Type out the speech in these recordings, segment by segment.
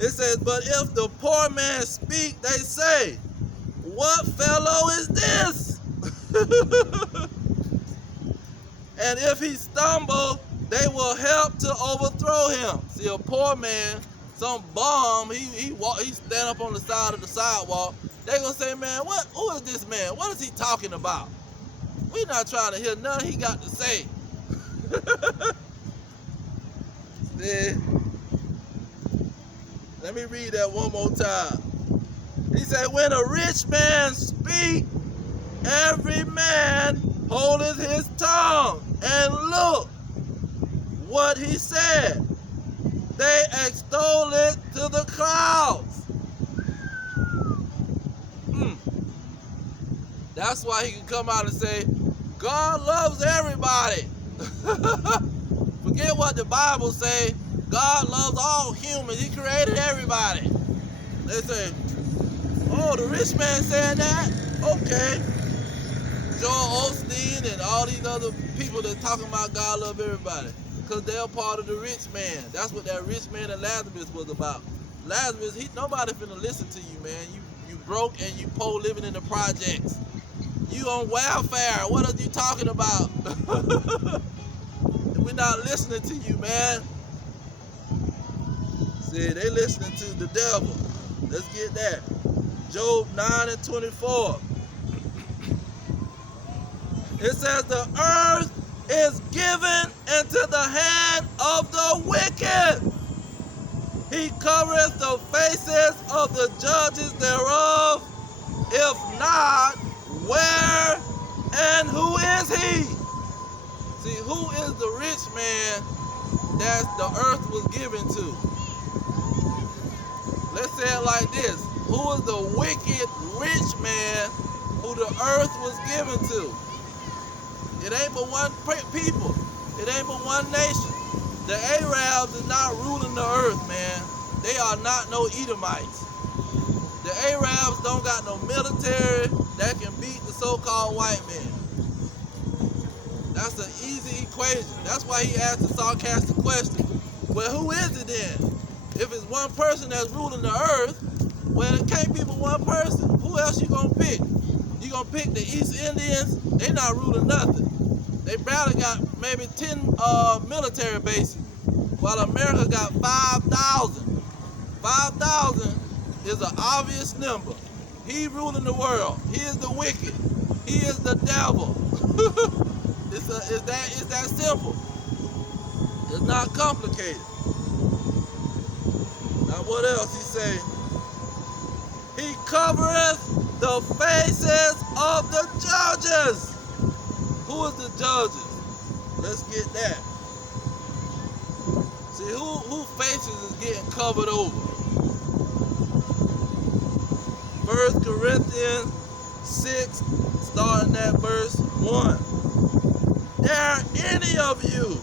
It says, but if the poor man speak, they say, what fellow is this? And if he stumble, they will help to overthrow him. See, a poor man, some bum, he stand up on the side of the sidewalk. They gonna say, man, who is this man? What is he talking about? We not trying to hear nothing he got to say. See? Let me read that one more time. He said, when a rich man speak, every man holdeth his tongue, and look what he said. They extol it to the clouds. That's why he can come out and say, God loves everybody. Forget what the Bible say. God loves all humans. He created everybody. They say, oh, the rich man said that? Okay. Joel Osteen and all these other people that talking about God love everybody. Because they're part of the rich man. That's what that rich man and Lazarus was about. Lazarus, nobody finna listen to you, man. You broke and you poor living in the projects. You on welfare. What are you talking about? We're not listening to you, man. See, they listening to the devil. Let's get that. Job 9:24. It says, the earth is given into the hand of the wicked. He covereth the faces of the judges thereof. If not, where and who is he? See, who is the rich man that the earth was given to? Let's say it like this. Who is the wicked rich man who the earth was given to? It ain't but one people. It ain't but one nation. The Arabs is not ruling the earth, man. They are not no Edomites. The Arabs don't got no military that can beat the so-called white man. That's an easy equation. That's why he asked the sarcastic question. Well, who is it then? If it's one person that's ruling the earth, well, it can't be but one person. Who else you gonna pick? You gonna pick the East Indians? They not ruling nothing. They barely got maybe 10 military bases, while America got 5,000. 5,000 is an obvious number. He ruling the world. He is the wicked. He is the devil. It's that simple. It's not complicated. Now what else he say? He covereth the faces of the judges. Who is the judges? Let's get that. See, who faces is getting covered over? 1 Corinthians 6, starting at verse 1. Dare any of you?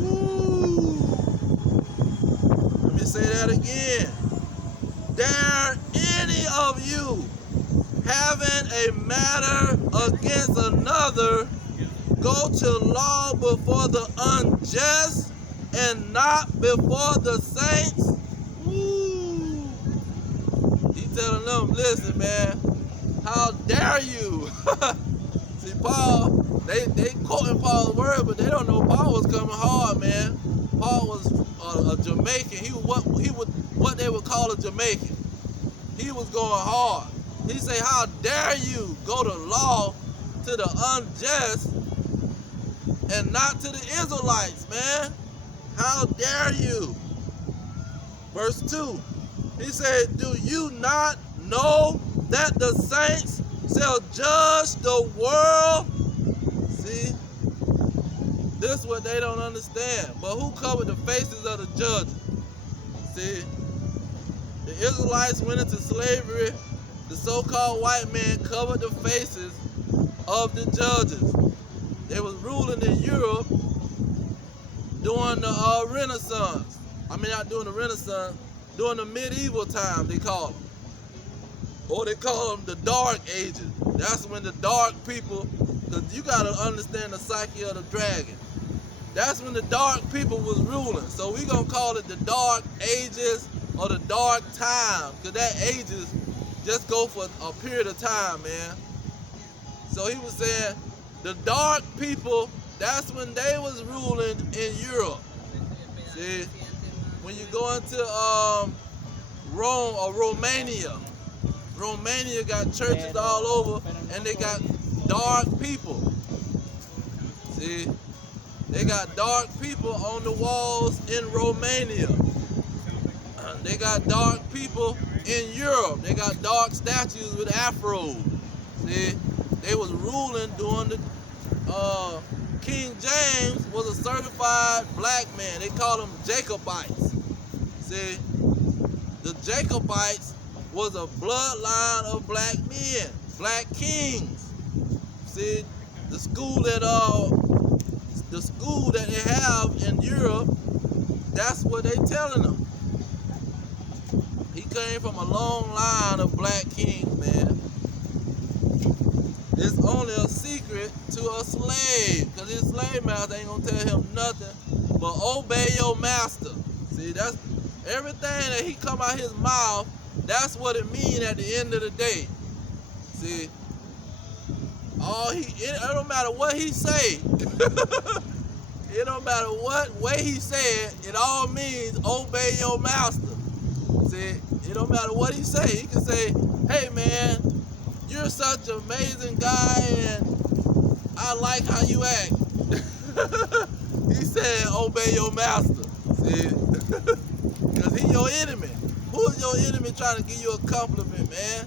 Ooh. Let me say that again. Dare any of you, having a matter against another, go to law before the unjust and not before the saints? Woo. He telling them, listen, man, how dare you? See, Paul, they quoting Paul's word, but they don't know Paul was coming hard, man. Paul was a Jamaican. He was what they would call a Jamaican. He was going hard. He say, how dare you go to law to the unjust and not to the Israelites, man? How dare you? Verse 2, he said, do you not know that the saints shall judge the world? See, this is what they don't understand. But who covered the faces of the judges? See, the Israelites went into slavery. The so-called white man covered the faces of the judges. They was ruling in Europe during the Renaissance. I mean, not during the Renaissance, during the medieval time, they call them. Or they call them the Dark Ages. That's when the dark people, because you got to understand the psyche of the dragon. That's when the dark people was ruling. So we going to call it the Dark Ages or the dark time, because that ages just go for a period of time, man. So he was saying the dark people, that's when they was ruling in Europe. See, when you go into Rome or Romania got churches all over, and they got dark people. See, they got dark people on the walls in Romania. They got dark people in Europe. They got dark statues with afros. See, they was ruling during the King James was a certified black man. They called them Jacobites. See, the Jacobites was a bloodline of black men, black kings. See, the school that they have in Europe, that's what they telling them. He came from a long line of black kings, man. It's only a secret to a slave, because his slave master ain't gonna tell him nothing but obey your master. See, that's everything that he come out his mouth, that's what it mean at the end of the day. See, it don't matter what he say. It don't matter what way he say it, it all means obey your master. See, it don't matter what he say. He can say, hey man, you're such an amazing guy and I like how you act. He said obey your master. See, because he your enemy. Who's your enemy trying to give you a compliment, man?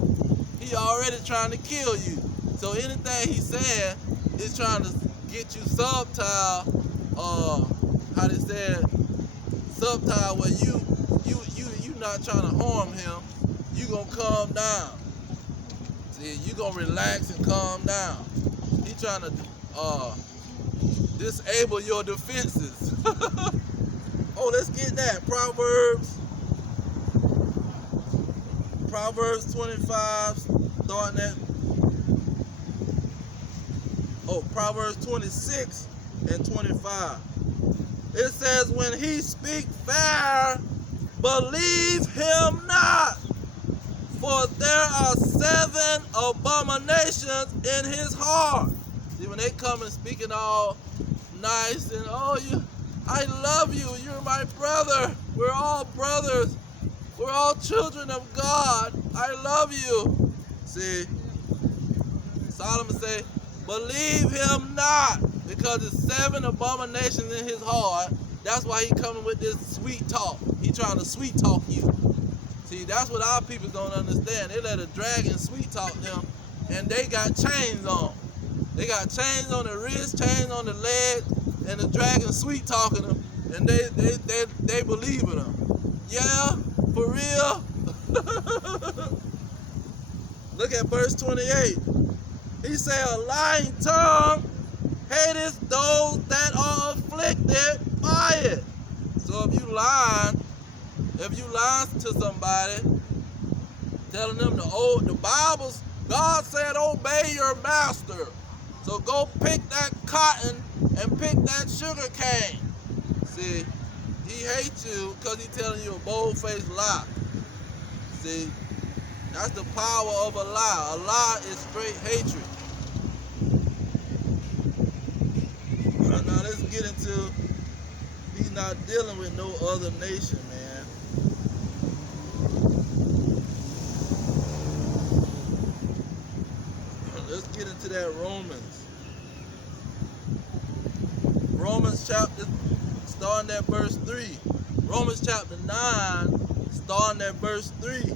He already trying to kill you. So anything he's saying is trying to get you subtile, how they said, subtile where you not trying to harm him. You gonna calm down. See, you gonna relax and calm down. He trying to disable your defenses. Oh, let's get that. Proverbs 25, starting at Proverbs 26 and 25. It says, when he speak fair, believe him not, for there are 7 abominations in his heart. See, when they come and speaking all nice and I love you, you're my brother, we're all brothers, we're all children of God, I love you. See, Solomon say, believe him not, because there's 7 abominations in his heart. That's why he coming with this sweet talk. He trying to sweet talk you. See, that's what our people don't understand. They let a dragon sweet talk them, and they got chains on. They got chains on the wrist, chains on the leg, and the dragon sweet talking them, and they believe in them. Yeah, for real. Look at verse 28. He say, a lying tongue hateth those that are afflicted by it. So if you lying to somebody, telling them the Bible, God said obey your master. So go pick that cotton and pick that sugar cane. See, he hates you because he's telling you a bold-faced lie. See, that's the power of a lie. A lie is straight hatred. Now let's get into, he's not dealing with no other nation, man. Let's get into that Romans chapter, starting at verse 3. Romans chapter 9, starting at verse 3.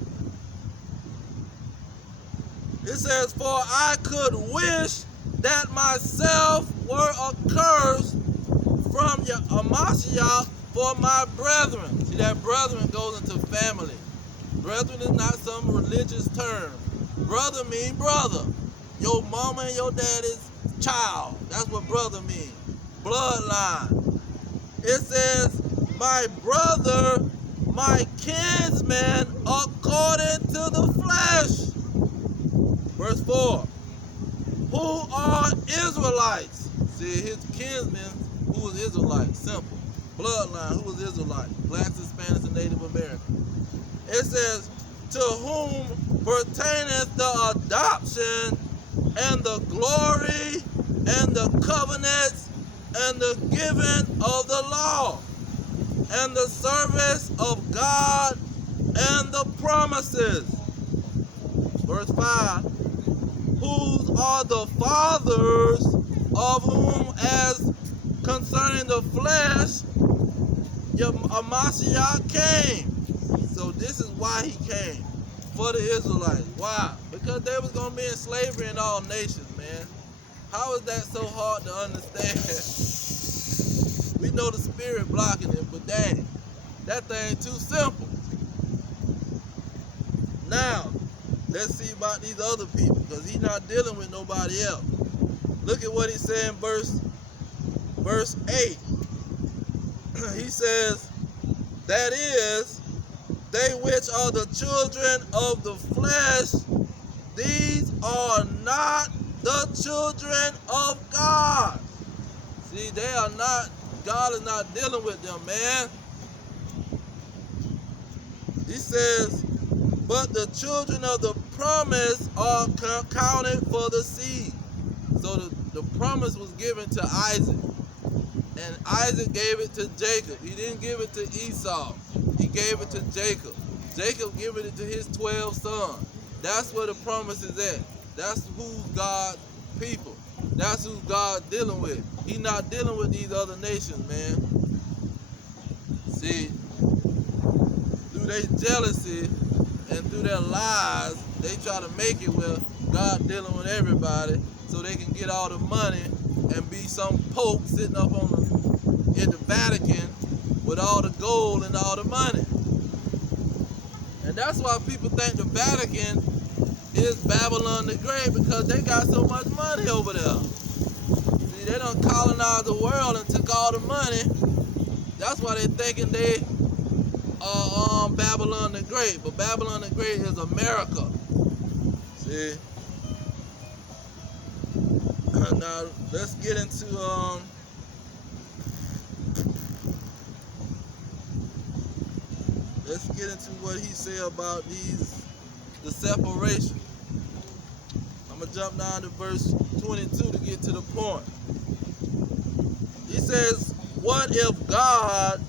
It says, for I could wish that myself were accursed from Amashiach for my brethren. See, that brethren goes into family. Brethren is not some religious term. Brother mean brother. Your mama and your daddy's child. That's what brother means. Bloodline. It says, my brother, my kinsman, according to the flesh. Verse 4. Who are Israelites? See, his kinsmen, who was Israelites? Simple. Bloodline, who was Israelite? Blacks, Hispanics, and Native Americans. it says, to whom pertaineth the adoption and the glory and the covenants and the giving of the law and the service of God and the promises. Verse 5, whose are the fathers, of whom as concerning the flesh, Mashiach came. So this is why he came, for the Israelites. Why? Because they was going to be in slavery in all nations, man. How is that so hard to understand? We know the spirit blocking it, but dang, that thing too simple. Now, let's see about these other people, because he's not dealing with nobody else. Look at what he said in verse 8. He says, that is, they which are the children of the flesh, these are not the children of God. See, they are not, God is not dealing with them, man. He says, but the children of the promise are counted for the seed. So the promise was given to Isaac. And Isaac gave it to Jacob. He didn't give it to Esau. He gave it to Jacob. Jacob gave it to his 12 sons. That's where the promise is at. That's who's God's people. That's who God's dealing with. He's not dealing with these other nations, man. See, through their jealousy and through their lies, they try to make it where God dealing with everybody so they can get all the money and be some pope sitting up in the Vatican with all the gold and all the money. And that's why people think the Vatican is Babylon the Great, because they got so much money over there. See, they done colonized the world and took all the money. That's why they thinking they are Babylon the Great. But Babylon the Great is America. See? Now let's get into what he say about the separation. I'm gonna jump down to verse 22 to get to the point. He says, what if God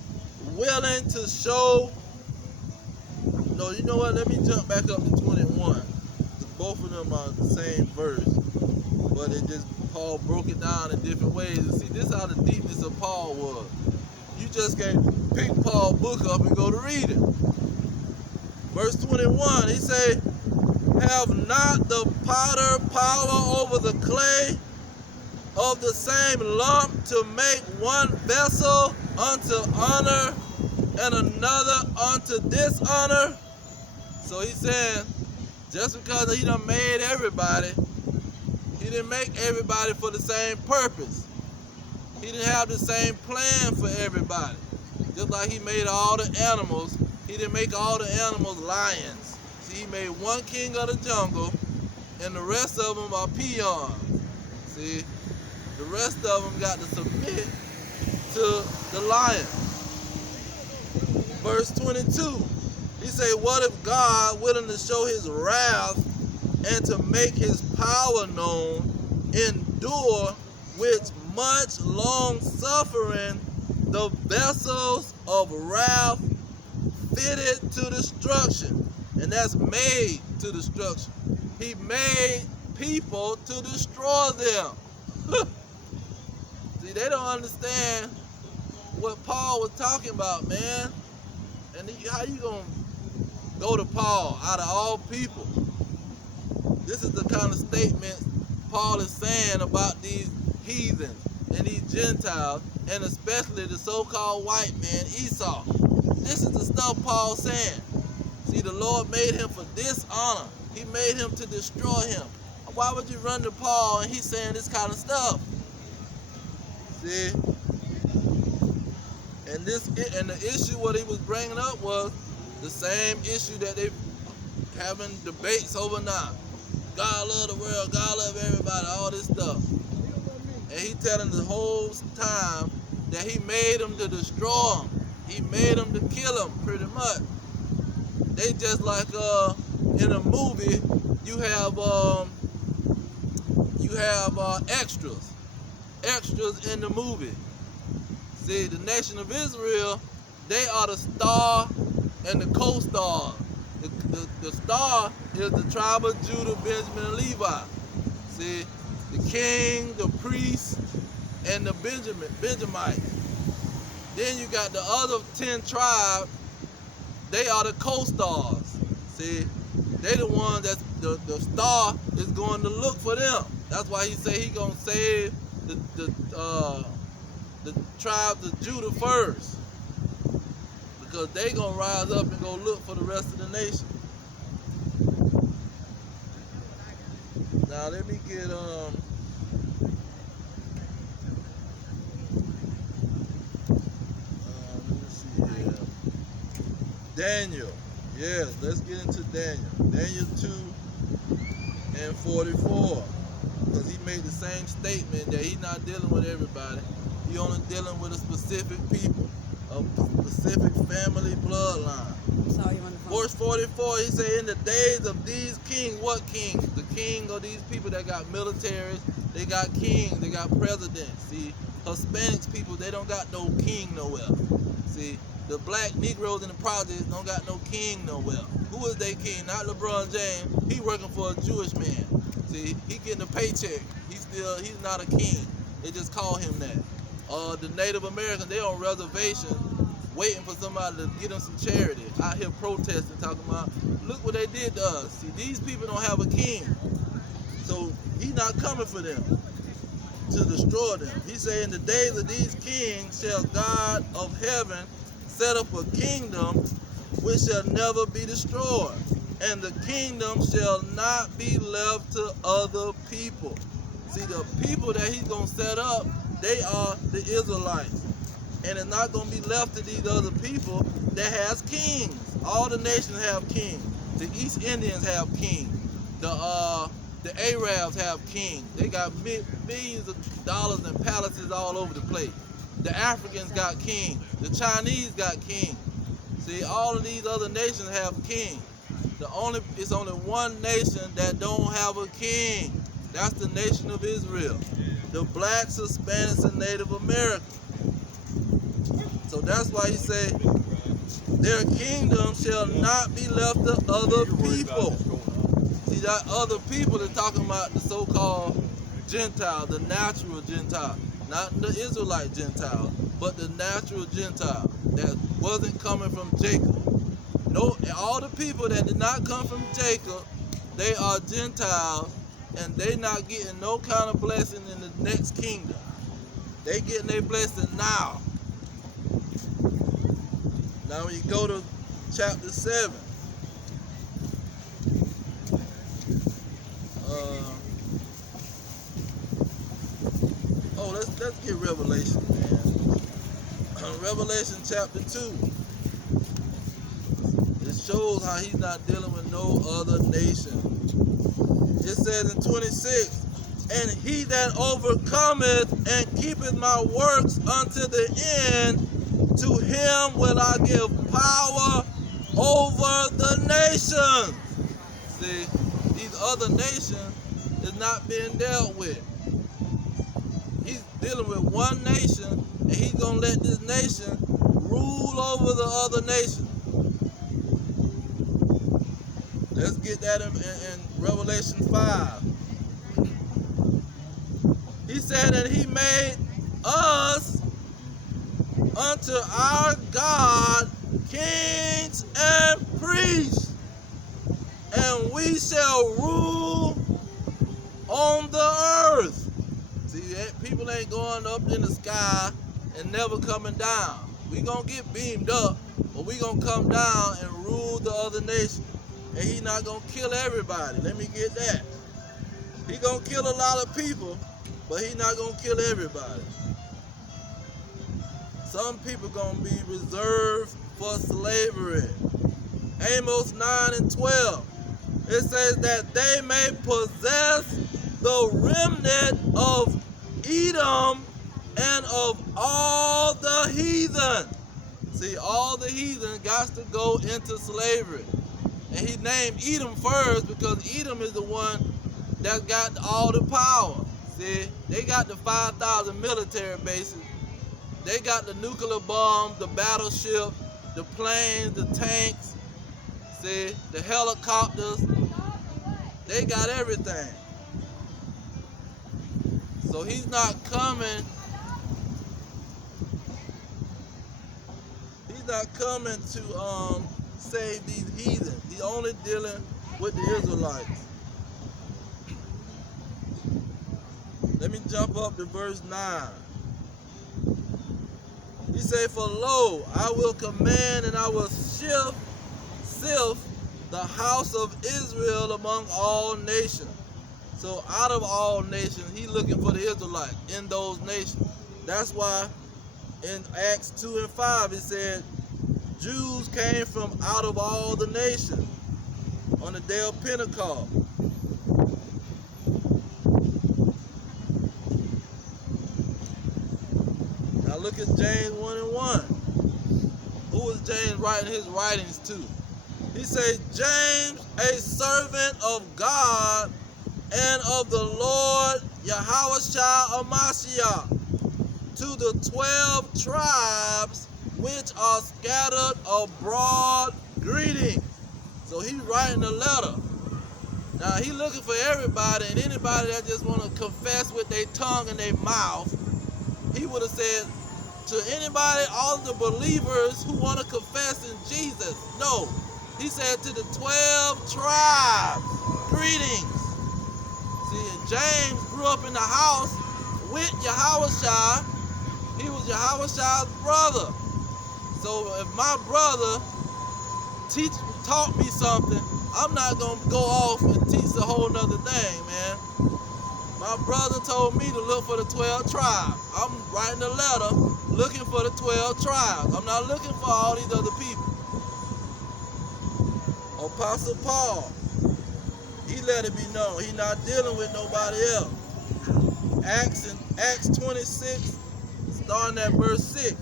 willing to show, no, you know what, let me jump back up to 21. Both of them are the same verse, but it just, Paul broke it down in different ways. And see, this is how the deepness of Paul was. You just can't pick Paul's book up and go to read it. Verse 21, he say, have not the potter power over the clay of the same lump to make one vessel unto honor and another unto dishonor? So he's saying, just because he done made everybody, he didn't make everybody for the same purpose. He didn't have the same plan for everybody. Just like he made all the animals, he didn't make all the animals lions. See, he made one king of the jungle, and the rest of them are peons. See, the rest of them got to submit to the lion. Verse 22, he say, what if God, willing to show his wrath and to make his power known, endure with much long suffering the vessels of wrath fitted to destruction? And that's made to destruction. He made people to destroy them. See, they don't understand what Paul was talking about, man. And how you gonna go to Paul out of all people? This is the kind of statement Paul is saying about these heathens and these Gentiles, and especially the so-called white man, Esau. This is the stuff Paul's saying. See, the Lord made him for dishonor. He made him to destroy him. Why would you run to Paul and he's saying this kind of stuff? See? And the issue what he was bringing up was the same issue that they having debates over now. God love the world, God love everybody, all this stuff. And he telling the whole time that he made them to destroy them. He made them to kill them, pretty much. They just like in a movie, you have extras in the movie. See, the nation of Israel, they are the star and the co-star. The star is the tribe of Judah, Benjamin, and Levi. See, the king, the priest, and the Benjamites. Then you got the other 10 tribes. They are the co-stars. See, they the ones that the star is going to look for them. That's why he say he gonna save the tribes of Judah first, because they gonna rise up and go look for the rest of the nation. Now let me get let me see here. Daniel. Yes, let's get into Daniel. Daniel 2:44. Because he made the same statement that he's not dealing with everybody. He only dealing with a specific people, a specific family bloodline. Sorry, you on the phone. Verse 44, he said, in the days of these kings, what kings? The king of these people that got militaries, they got kings, they got presidents. See, Hispanics people, they don't got no king nowhere. See, the black Negroes in the projects don't got no king nowhere. Who is their king? Not LeBron James. He working for a Jewish man. See, he getting a paycheck. He's not a king. They just call him that. The Native Americans, they on reservation waiting for somebody to get them some charity. Out here protesting, talking about, look what they did to us. See, these people don't have a king. So he's not coming for them to destroy them. He say, in the days of these kings shall God of heaven set up a kingdom which shall never be destroyed, and the kingdom shall not be left to other people. See, the people that he's going to set up, they are the Israelites. And it's not going to be left to these other people that has kings. All the nations have kings. The East Indians have kings. The Arabs have kings. They got millions of dollars and palaces all over the place. The Africans got kings. The Chinese got kings. See, all of these other nations have kings. It's only one nation that don't have a king. That's the nation of Israel. The blacks, Hispanics, and Native Americans. So that's why he said, their kingdom shall not be left to other people. See, that other people are talking about the so-called Gentile, the natural Gentile. Not the Israelite Gentile, but the natural Gentile that wasn't coming from Jacob. No, all the people that did not come from Jacob, they are Gentiles, and they not getting no kind of blessing in the next kingdom. They getting their blessing now. Now when you go to chapter 7, let's get Revelation, man. Revelation chapter 2. It shows how he's not dealing with no other nation. It says in 26, and he that overcometh and keepeth my works unto the end, to him will I give power over the nations. See, these other nations is not being dealt with. He's dealing with one nation, and he's going to let this nation rule over the other nation. Let's get that in Revelation 5. He said that he made us unto our God kings and priests, and we shall rule on the earth. See, people ain't going up in the sky and never coming down. We gonna get beamed up, but we gonna come down and rule the other nations. And he not gonna kill everybody. Let me get that. He gonna kill a lot of people, but he not gonna kill everybody. Some people gonna be reserved for slavery. Amos 9:12. It says that they may possess the remnant of Edom and of all the heathen. See, all the heathen got to go into slavery. And he named Edom first because Edom is the one that got all the power. See, they got the 5,000 military bases. They got the nuclear bombs, the battleships, the planes, the tanks, see, the helicopters. They got everything. So he's not coming. He's not coming to save these heathens. He's only dealing with the Israelites. Let me jump up to verse 9. He say, for lo, I will command and I will sift the house of Israel among all nations. So out of all nations, he's looking for the Israelites in those nations. That's why in Acts 2 and 5, it said, Jews came from out of all the nations on the day of Pentecost. Now look at James 1 and 1. Who was James writing his writings to? He says, James, a servant of God and of the Lord Yahushua Amashiach, to the 12 tribes which are scattered abroad, greetings. So he's writing a letter. Now he's looking for everybody, and anybody that just want to confess with their tongue and their mouth. He would have said to anybody, all the believers who want to confess in Jesus. No, he said to the 12 tribes, greetings. See, James grew up in the house with Yahushua. He was Yahushua's brother. So if my brother taught me something, I'm not going to go off and teach a whole nother thing, man. My brother told me to look for the 12 tribes. I'm writing a letter looking for the 12 tribes. I'm not looking for all these other people. Apostle Paul, he let it be known he's not dealing with nobody else. Acts 26, starting at verse 6.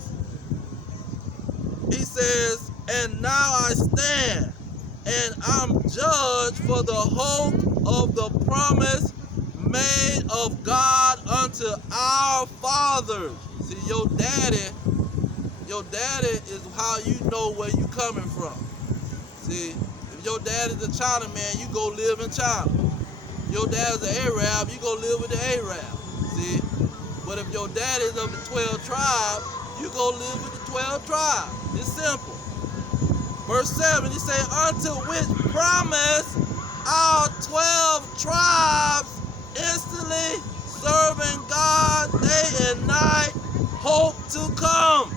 He says, and now I stand, and I'm judged for the hope of the promise made of God unto our fathers. See, your daddy is how you know where you coming from. See, if your daddy's a China man, you go live in China. Your dad's an Arab, you go live with the Arab. See, but if your daddy's of the 12 tribes, you go live with the 12 tribes. It's simple. Verse 7, he say, unto which promise our 12 tribes instantly serving God day and night hope to come.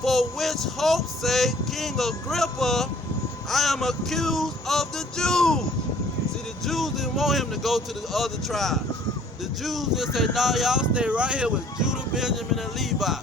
For which hope's sake, King Agrippa, I am accused of the Jews. See, the Jews didn't want him to go to the other tribes. The Jews just said, no, y'all stay right here with Judah, Benjamin, and Levi.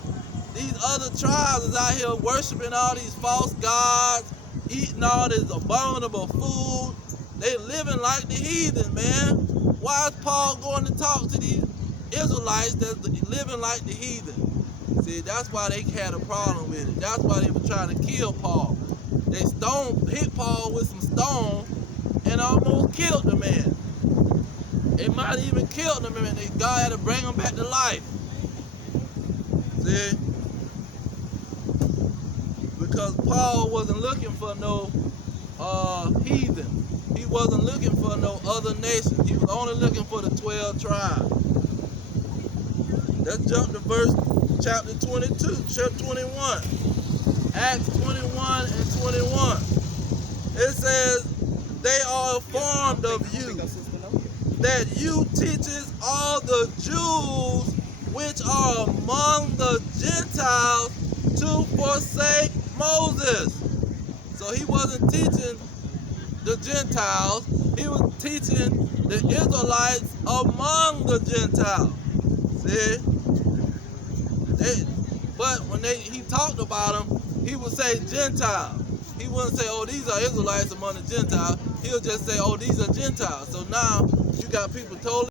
These other tribes is out here worshiping all these false gods, eating all this abominable food. They living like the heathen, man. Why is Paul going to talk to these Israelites that's living like the heathen? See, that's why they had a problem with it. That's why they were trying to kill Paul. They hit Paul with some stone and almost killed the man. They might have even killed him, and God had to bring him back to life. See? Because Paul wasn't looking for no heathen. He wasn't looking for no other nation. He was only looking for the 12 tribes. Let's jump to chapter 22, chapter 21. Acts 21 and 21. It says, they are informed of you, that you teaches all the Jews which are among the Gentiles to forsake Moses. So he wasn't teaching the Gentiles, he was teaching the Israelites among the Gentiles. See? But when he talked about them, he would say Gentiles. He wouldn't say, oh, these are Israelites among the Gentiles. He'll just say, oh, these are Gentiles. So now you got people totally